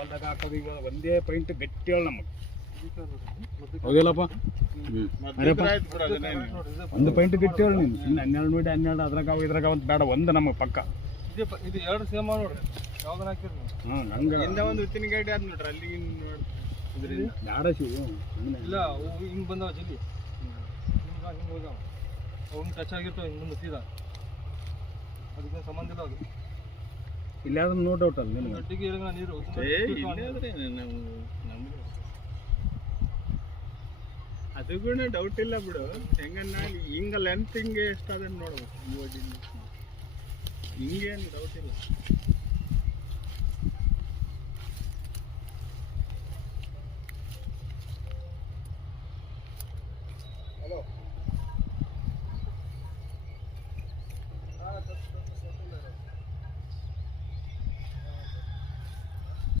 ಹೊಲ್ದಾಗ ಹಾಕೋದು ಇವಾಗ ಒಂದೇ ಪಾಯಿಂಟ್ ಗಟ್ಟಿ ಹೇಳ ನಮಗೆ ಹೌದಿಲ್ಲಪ್ಪ ಒಂದು ಪಾಯಿಂಟ್ ಗಟ್ಟಿ ಹೇಳಿ ನೀನು ಸುಮ್ಮನೆ 12 ನೋಡಿ 12 ಅದ್ರಾಗ ಇದ್ರಾಗ ಒಂದು ಬೇಡ ಒಂದು ನಮಗೆ ಪಕ್ಕ ಇದು ಎರಡು ಸೇಮ್ ನೋಡ್ರಿ ಯಾವ್ದನ್ನ ಹಾಕಿರಿ ಹಾಂ ಹಂಗೆ ಹಿಂದೆ ಒಂದು ಉತ್ತಿನ ಗಾಡಿ ಆದ್ ನೋಡ್ರಿ ಅಲ್ಲಿ ನೋಡಿ ಬೇಡ ಶಿವು ಇಲ್ಲ ಹಿಂಗೆ ಬಂದವ ಜಲ್ಲಿ ಹಿಂಗೆ ಹೋಗ್ಯಾವ ಅವ್ನು ಟಚ್ ಆಗಿರ್ತಾವ ಹಿಂಗೆ ಮುಂದೆ ಸೀದಾ ಅದಕ್ಕೆ ಸಂಬಂಧ ಇಲ್ಲ ಅದು ಇಲ್ಲಿ ಆದ್ರೂ ನೋ ಡೌಟ್ ಅಲ್ಲ ನಿನಗೆ ಗಟ್ಟಿಗೆ ಇರಂಗ ನೀರು ಅದು ಕೂಡ ಡೌಟ್ ಇಲ್ಲ ಬಿಡು ಹೆಂಗನ್ನ ಹಿಂಗ ಲೆಂತ್ ಹಿಂಗೆ ಎಷ್ಟಾದ್ರೆ ನೋಡ್ಬೇಕು ಹಿಂಗೇನು ಡೌಟ್ ಇಲ್ಲ